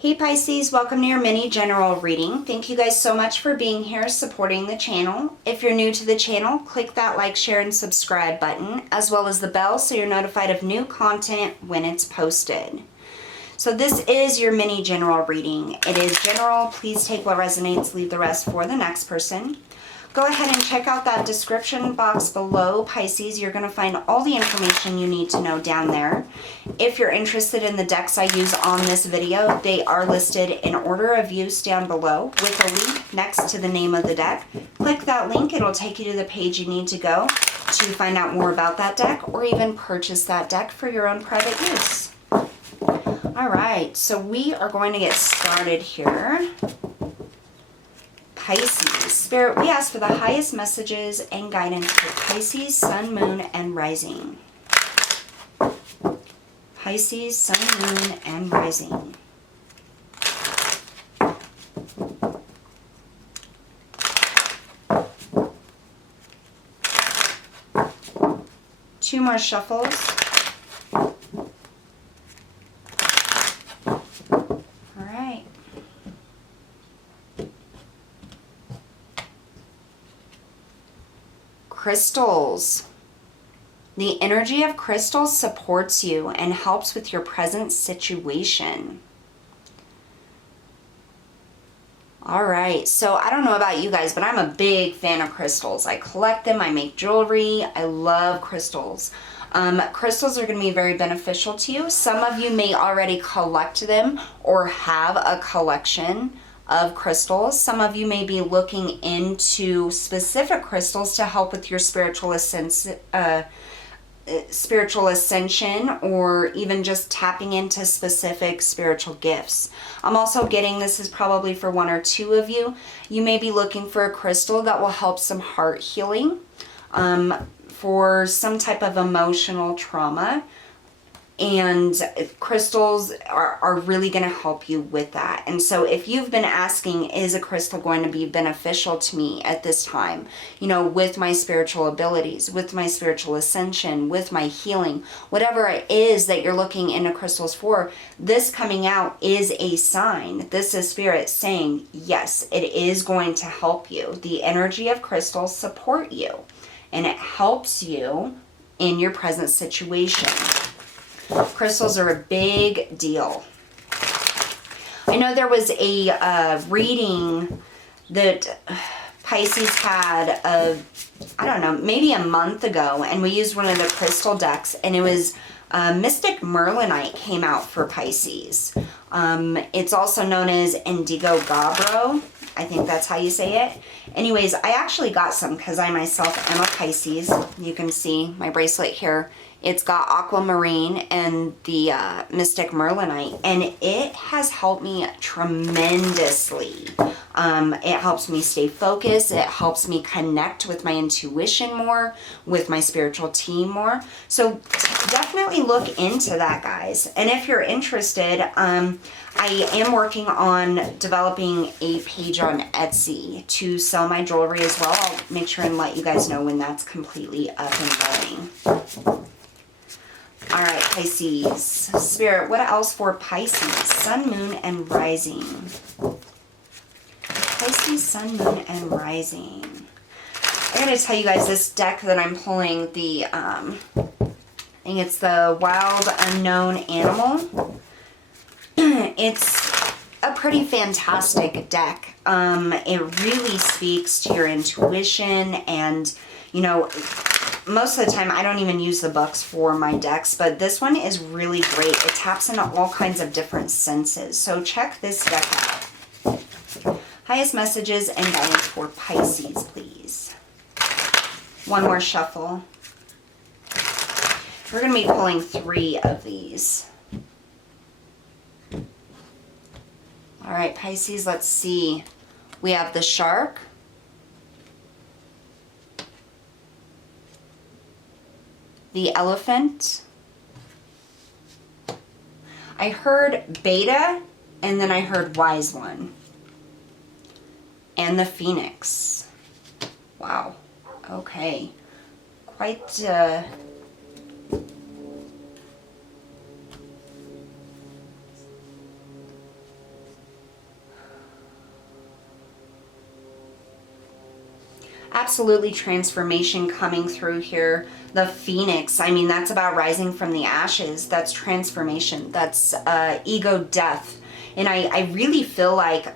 Hey Pisces, welcome to your mini general reading. Thank you guys so much for being here, supporting the channel. If you're new to the channel, click that like, share, and subscribe button, as well as the bell so you're notified of new content when it's posted. So this is your mini general reading. It is general. Please take what resonates, leave the rest for the next person. Go ahead and check out that description box below, Pisces. You're going to find all the information you need to know down there. If you're interested in the decks I use on this video, they are listed in order of use down below with a link next to the name of the deck. Click that link. It'll take you to the page you need to go to find out more about that deck or even purchase that deck for your own private use. All right, so we are going to get started here. Pisces. Spirit, we ask for the highest messages and guidance for Pisces, Sun, Moon, and Rising. Pisces, Sun, Moon, and Rising. Two more shuffles. Crystals. The energy of crystals supports you and helps with your present situation. All right, so I don't know about you guys, but I'm a big fan of crystals. I collect them, I make jewelry, I love crystals. Crystals are going to be very beneficial to you. Some of you may already collect them or have a collection of crystals. Some of you may be looking into specific crystals to help with your spiritual ascension, or even just tapping into specific spiritual gifts. I'm also getting this is probably for one or two of you. You may be looking for a crystal that will help some heart healing, for some type of emotional trauma. And crystals are really going to help you with that. And so if you've been asking, is a crystal going to be beneficial to me at this time? You know, with my spiritual abilities, with my spiritual ascension, with my healing, whatever it is that you're looking into crystals for, this coming out is a sign. This is Spirit saying, yes, it is going to help you. The energy of crystals support you, and it helps you in your present situation. Crystals are a big deal. I know there was a reading that Pisces had, I don't know, maybe a month ago, and we used one of the crystal decks, and it was Mystic Merlinite came out for Pisces. It's also known as Indigo Gabbro. I think that's how you say it. Anyways, I actually got some because I myself am a Pisces. You can see my bracelet here. It's got aquamarine and the Mystic Merlinite, and it has helped me tremendously. It helps me stay focused. It helps me connect with my intuition more, with my spiritual team more. So definitely look into that, guys. And if you're interested, I am working on developing a page on Etsy to sell my jewelry as well. I'll make sure and let you guys know when that's completely up and going. All right, Pisces. Spirit, what else for Pisces? Sun, Moon, and Rising. Pisces, Sun, Moon, and Rising. I gotta tell you guys, this deck that I'm pulling, the, I think it's the Wild Unknown Animal. It's a pretty fantastic deck. It really speaks to your intuition, and, you know, most of the time I don't even use the books for my decks, but this one is really great. It taps into all kinds of different senses. So check this deck out. Highest messages and guidance for Pisces, please. One more shuffle. We're going to be pulling 3 of these. All right, Pisces, let's see. We have the shark, the elephant. I heard beta, and then I heard wise one. And the phoenix. Wow. Okay. Quite Absolutely transformation coming through here. The Phoenix, I mean, that's about rising from the ashes. That's transformation. That's ego death. And I really feel like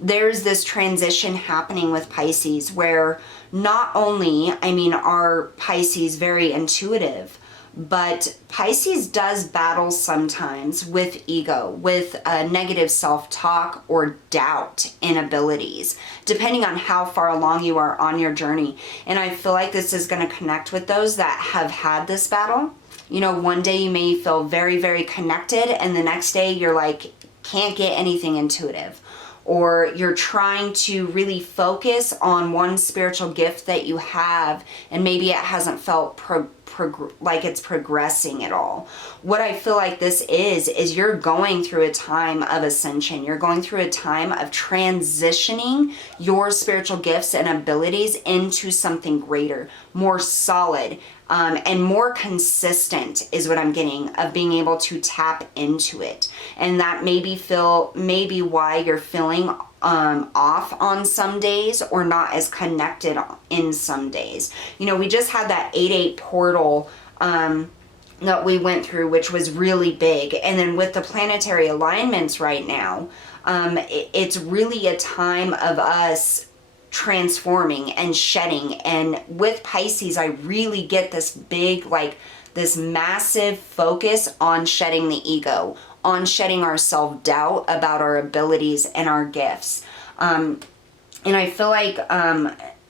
there's this transition happening with Pisces where not only, I mean, are Pisces very intuitive, but Pisces does battle sometimes with ego, with negative self-talk or doubt in abilities, depending on how far along you are on your journey. And I feel like this is going to connect with those that have had this battle. You know, one day you may feel very, very connected, and the next day you're like, can't get anything intuitive. Or you're trying to really focus on one spiritual gift that you have, and maybe it hasn't felt like it's progressing at all. What I feel like this is you're going through a time of ascension. You're going through a time of transitioning your spiritual gifts and abilities into something greater, more solid, and more consistent is what I'm getting, of being able to tap into it. And that maybe why you're feeling off on some days, or not as connected in some days. You know, we just had that 8/8 portal that we went through, which was really big. And then with the planetary alignments right now, it's really a time of us transforming and shedding. And with Pisces, I really get this big, like this massive focus on shedding the ego, on shedding our self-doubt about our abilities and our gifts. And I feel like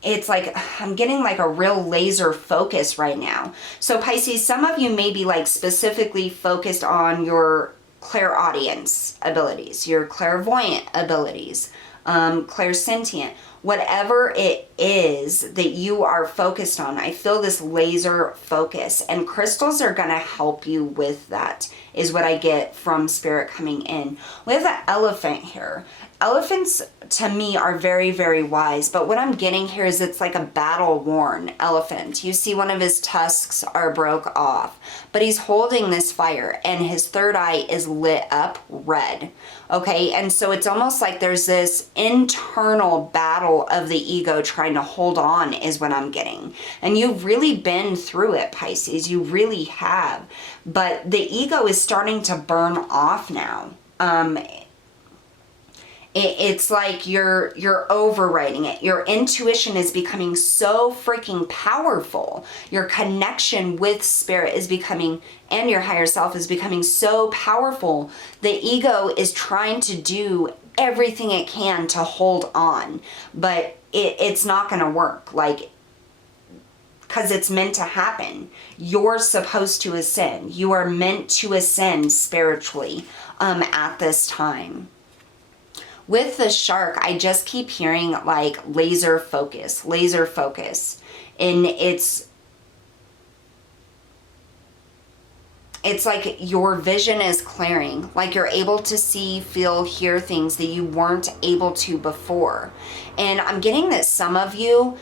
it's like I'm getting like a real laser focus right now. So Pisces, some of you may be like specifically focused on your clairaudience abilities, your clairvoyant abilities, clairsentient, whatever it is that you are focused on. I feel this laser focus, and crystals are going to help you with that, is what I get from Spirit coming in. We have the elephant here. Elephants to me are very, very wise, but what I'm getting here is it's like a battle-worn elephant. You see one of his tusks are broke off, but he's holding this fire and his third eye is lit up red. Okay, and so it's almost like there's this internal battle of the ego trying to hold on, is what I'm getting. And you've really been through it, Pisces. You really have. But the ego is starting to burn off now. It's like you're overriding it. Your intuition is becoming so freaking powerful. Your connection with Spirit is becoming, and your higher self is becoming so powerful. The ego is trying to do everything it can to hold on, but it's not going to work. Like, because it's meant to happen. You're supposed to ascend. You are meant to ascend spiritually at this time. With the shark, I just keep hearing like laser focus. And it's like your vision is clearing, like you're able to see, feel, hear things that you weren't able to before. And I'm getting that some of you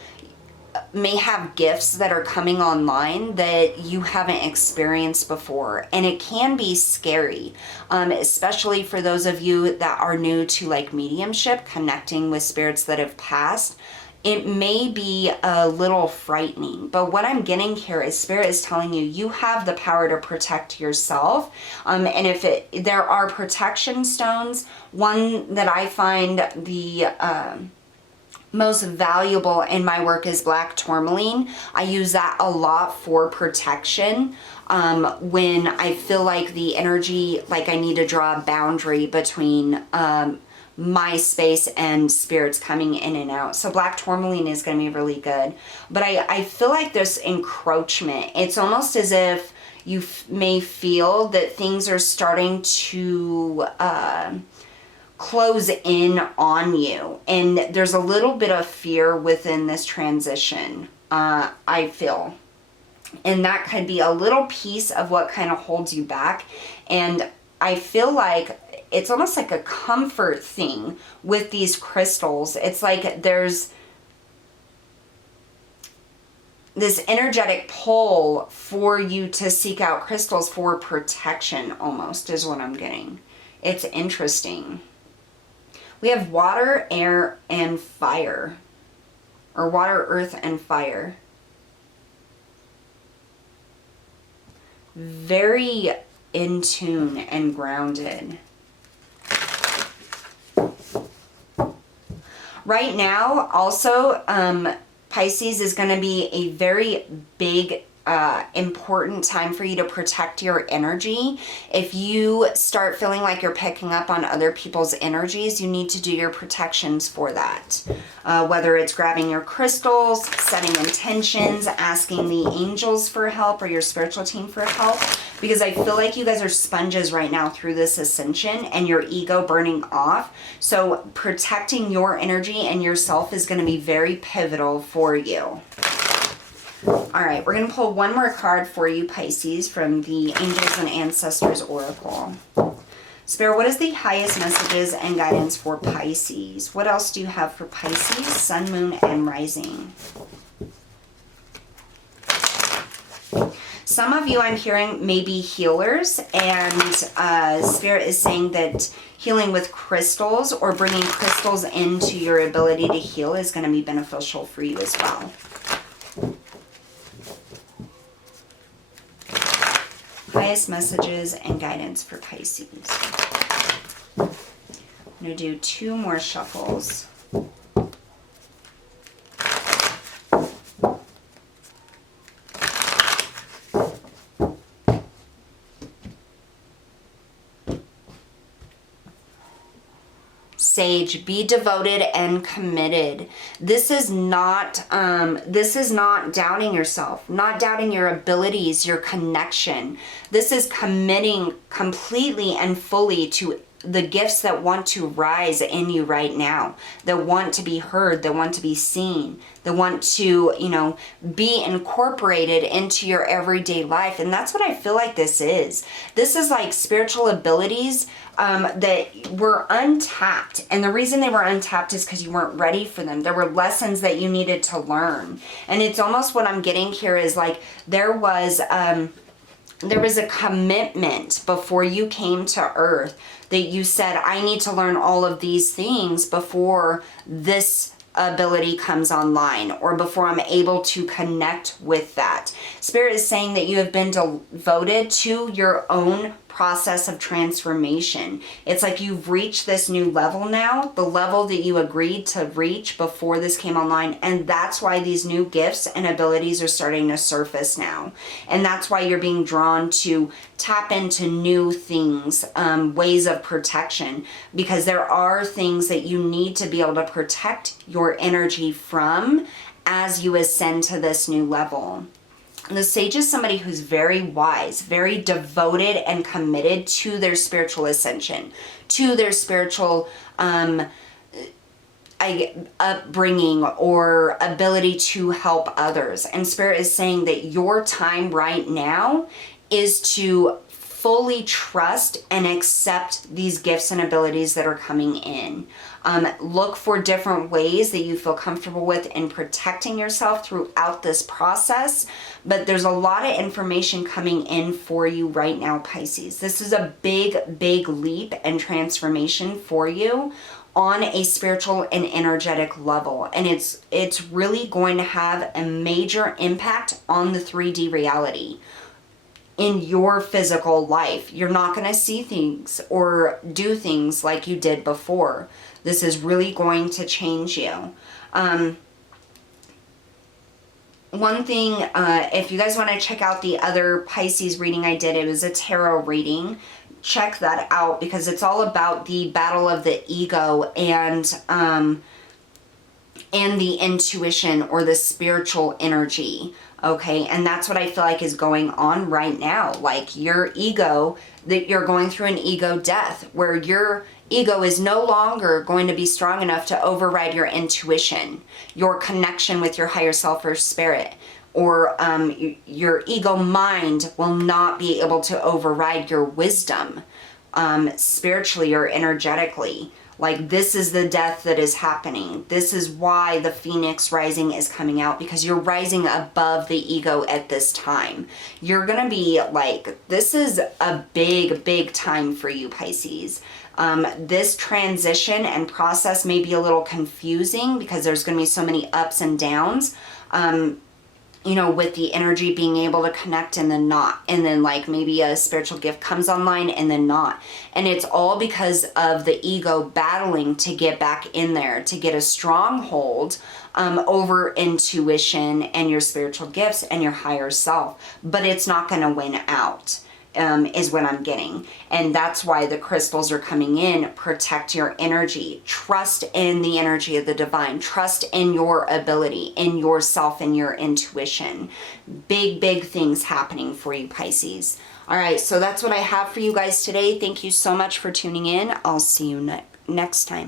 may have gifts that are coming online that you haven't experienced before, and it can be scary, especially for those of you that are new to like mediumship, connecting with spirits that have passed. It may be a little frightening, but what I'm getting here is Spirit is telling you, you have the power to protect yourself. And if there are protection stones, one that I find the most valuable in my work is black tourmaline. I use that a lot for protection when I feel like the energy, like I need to draw a boundary between my space and spirits coming in and out. So black tourmaline is going to be really good. But I feel like there's encroachment. It's almost as if you may feel that things are starting to close in on you, and there's a little bit of fear within this transition, I feel, and that could be a little piece of what kind of holds you back. And I feel like it's almost like a comfort thing with these crystals. It's like there's this energetic pull for you to seek out crystals for protection, almost, is what I'm getting. It's interesting. We have water, air, and fire. or water, earth, and fire. Very in tune and grounded. Right now, also, Pisces is going to be a very big, important time for you to protect your energy. If you start feeling like you're picking up on other people's energies, you need to do your protections for that. Whether it's grabbing your crystals, setting intentions, asking the angels for help or your spiritual team for help. Because I feel like you guys are sponges right now through this ascension and your ego burning off. So protecting your energy and yourself is going to be very pivotal for you. All right, we're going to pull one more card for you, Pisces, from the Angels and Ancestors Oracle. Spirit, what is the highest messages and guidance for Pisces? What else do you have for Pisces, Sun, Moon, and Rising? Some of you I'm hearing may be healers, and Spirit is saying that healing with crystals or bringing crystals into your ability to heal is going to be beneficial for you as well. Highest messages and guidance for Pisces. I'm going to do 2 more shuffles. Sage, be devoted and committed. This is not doubting yourself, not doubting your abilities, your connection. This is committing completely and fully to the gifts that want to rise in you right now, that want to be heard, that want to be seen, that want to, you know, be incorporated into your everyday life. And that's what I feel like this is. This is like spiritual abilities that were untapped. And the reason they were untapped is because you weren't ready for them. There were lessons that you needed to learn. And it's almost what I'm getting here is like there was a commitment before you came to Earth that you said, I need to learn all of these things before this ability comes online or before I'm able to connect with that. Spirit is saying that you have been devoted to your own process of transformation. It's like you've reached this new level now, the level that you agreed to reach before this came online, and that's why these new gifts and abilities are starting to surface now. And that's why you're being drawn to tap into new things, ways of protection, because there are things that you need to be able to protect your energy from as you ascend to this new level. The sage is somebody who's very wise, very devoted and committed to their spiritual ascension, to their spiritual upbringing or ability to help others. And Spirit is saying that your time right now is to fully trust and accept these gifts and abilities that are coming in. Look for different ways that you feel comfortable with in protecting yourself throughout this process. But there's a lot of information coming in for you right now, Pisces. This is a big, big leap and transformation for you on a spiritual and energetic level. And it's really going to have a major impact on the 3D reality. In your physical life, you're not going to see things or do things like you did before. This is really going to change you. One thing, if you guys want to check out the other Pisces reading I did, it was a tarot reading. Check that out because it's all about the battle of the ego and the intuition or the spiritual energy. Okay, and that's what I feel like is going on right now. Like your ego, that you're going through an ego death where your ego is no longer going to be strong enough to override your intuition, your connection with your higher self or spirit, or your ego mind will not be able to override your wisdom spiritually or energetically. Like, this is the death that is happening. This is why the Phoenix rising is coming out, because you're rising above the ego at this time. You're going to be like, this is a big, big time for you, Pisces. This transition and process may be a little confusing because there's going to be so many ups and downs. You know, with the energy being able to connect and then not, and then like maybe a spiritual gift comes online and then not. And it's all because of the ego battling to get back in there, to get a stronghold over intuition and your spiritual gifts and your higher self. But it's not going to win out. Is what I'm getting. And that's why the crystals are coming in. Protect your energy. Trust in the energy of the divine. Trust in your ability, in yourself, and your intuition. Big, big things happening for you, Pisces. All right, so that's what I have for you guys today. Thank you so much for tuning in. I'll see you next time.